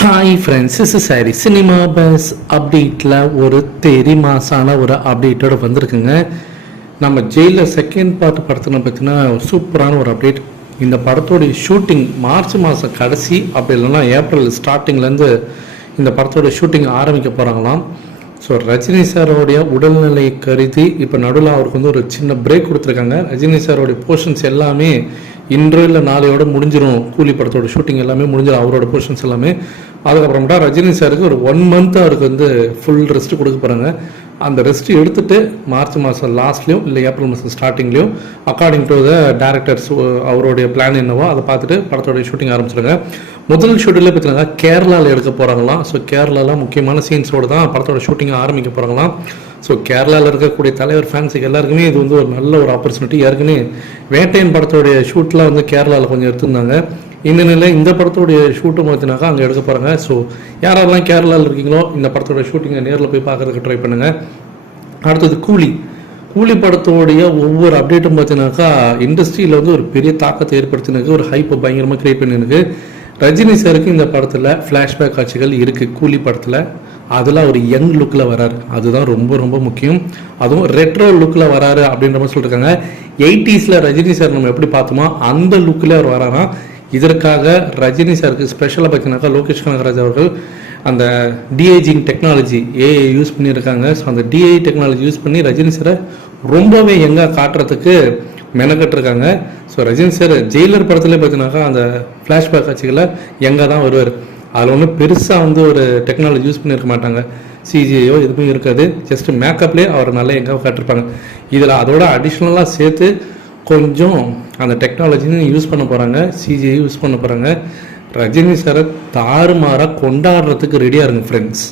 Hi friends, is sorry cinema bus அப்டேட்டில் ஒரு தெரி மாசான ஒரு அப்டேட்டோட வந்திருக்குங்க. நம்ம ஜெயிலர் செகண்ட் பார்ட் படத்தில் பார்த்தீங்கன்னா ஒரு சூப்பரான ஒரு அப்டேட். இந்த படத்தோடைய ஷூட்டிங் மார்ச் மாதம் கடைசி அப்படி இல்லைன்னா ஏப்ரல் ஸ்டார்டிங்லேருந்து இந்த படத்தோட ஷூட்டிங் ஆரம்பிக்க போகிறாங்களாம். ஸோ ரஜினி சாரோடைய உடல்நிலை கருதி இப்போ நடுவில் அவருக்கு வந்து ஒரு சின்ன பிரேக் கொடுத்துருக்காங்க. ரஜினி சாரோடைய போர்ஷன்ஸ் எல்லாமே இன்று இல்லை நாளையோட முடிஞ்சிடும். கூலி படத்தோட ஷூட்டிங் எல்லாமே முடிஞ்சிடும், அவரோட போர்ஷன்ஸ் எல்லாமே. அதுக்கப்புறமேட்டா ரஜினி சாருக்கு ஒரு 1 month அவருக்கு வந்து ஃபுல் ரெஸ்ட் கொடுக்க போகிறாங்க. அந்த ரெஸ்ட் எடுத்துகிட்டு மார்ச் மாதம் லாஸ்ட்லேயும் இல்லை ஏப்ரல் மாதம் ஸ்டார்டிங்லேயும் அக்கார்டிங் டு த டேரக்டர்ஸ் அவருடைய பிளான் என்னவோ அதை பார்த்துட்டு படத்தோடைய ஷூட்டிங் ஆரம்பிச்சிருங்க. முதல் ஷெட்யூலே பார்த்தீங்கன்னா கேரளாவில் எடுக்க போகிறாங்களாம். ஸோ கேரளாவில் முக்கியமான சீன்ஸோடு தான் படத்தோட ஷூட்டிங் ஆரம்பிக்க போகிறாங்களாம். ஸோ கேரளாவில் இருக்கக்கூடிய தலைவர் ஃபேன்ஸுக்கு எல்லாருக்குமே இது வந்து ஒரு நல்ல ஒரு ஆப்பர்ச்சுனிட்டி. ஏற்கனவே வேட்டையன் படத்தோடைய ஷூட்லாம் வந்து கேரளாவில் கொஞ்சம் எடுத்திருந்தாங்க. இந்த நிலையில் இந்த படத்தோடைய ஷூட்டும் பார்த்தினாக்கா அங்கே எடுக்க போகிறாங்க. ஸோ யாரெல்லாம் கேரளாவில் இருக்கீங்களோ இந்த படத்தோட ஷூட்டிங்கை நேரில் போய் பார்க்குறதுக்கு ட்ரை பண்ணுங்கள். அடுத்தது கூலி படத்தோடைய ஒவ்வொரு அப்டேட்டும் பார்த்தீங்கன்னாக்கா இண்டஸ்ட்ரியில் வந்து ஒரு பெரிய தாக்கத்தை ஏற்படுத்தினது, ஒரு ஹைப்பை பயங்கரமாக க்ரியேட் பண்ணிருக்கு. ரஜினி சாருக்கு இந்த படத்தில் ஃப்ளாஷ்பேக் காட்சிகள் இருக்குது. கூலி படத்தில் அதில் ஒரு யங் லுக்கில் வராரு, அதுதான் ரொம்ப ரொம்ப முக்கியம். அதுவும் ரெட்ரோ லுக்கில் வராரு அப்படின்ற மாதிரி சொல்லியிருக்காங்க. 80s ரஜினி சார் நம்ம எப்படி பார்த்தோமோ அந்த லுக்கில் அவர் வராராம். இதற்காக ரஜினி சாருக்கு ஸ்பெஷலாக பார்த்தீங்கன்னாக்கா லோகேஷ் கனகராஜ் அவர்கள் அந்த டிஏஜிங் டெக்னாலஜி ஏஐ யூஸ் பண்ணியிருக்காங்க. ஸோ அந்த டிஏஐ டெக்னாலஜி யூஸ் பண்ணி ரஜினி சாரை ரொம்பவே யங்காக காட்டுறதுக்கு மெனக்கட்டுருக்காங்க. ஸோ ரஜினி சார் ஜெயிலர் படத்துலேயே பார்த்தீங்கன்னாக்கா அந்த ஃப்ளாஷ்பேக் காட்சிகளை யங்காக தான் வருவார். அதில் ஒன்றும் பெருசாக வந்து ஒரு டெக்னாலஜி யூஸ் பண்ணியிருக்க மாட்டாங்க, சிஜிஐயோ எதுவுமே இருக்காது. ஜஸ்ட் மேக்கப்லேயே அவர் நல்லா எங்கே காட்டிருப்பாங்க. இதில் அதோட அடிஷ்னலாக சேர்த்து கொஞ்சம் அந்த டெக்னாலஜின்னு யூஸ் பண்ண போகிறாங்க, சிஜிஐ யூஸ் பண்ண போகிறாங்க. ரஜினி சாரை தாறுமாறாக கொண்டாடுறதுக்கு ரெடியாக இருங்க ஃப்ரெண்ட்ஸ்.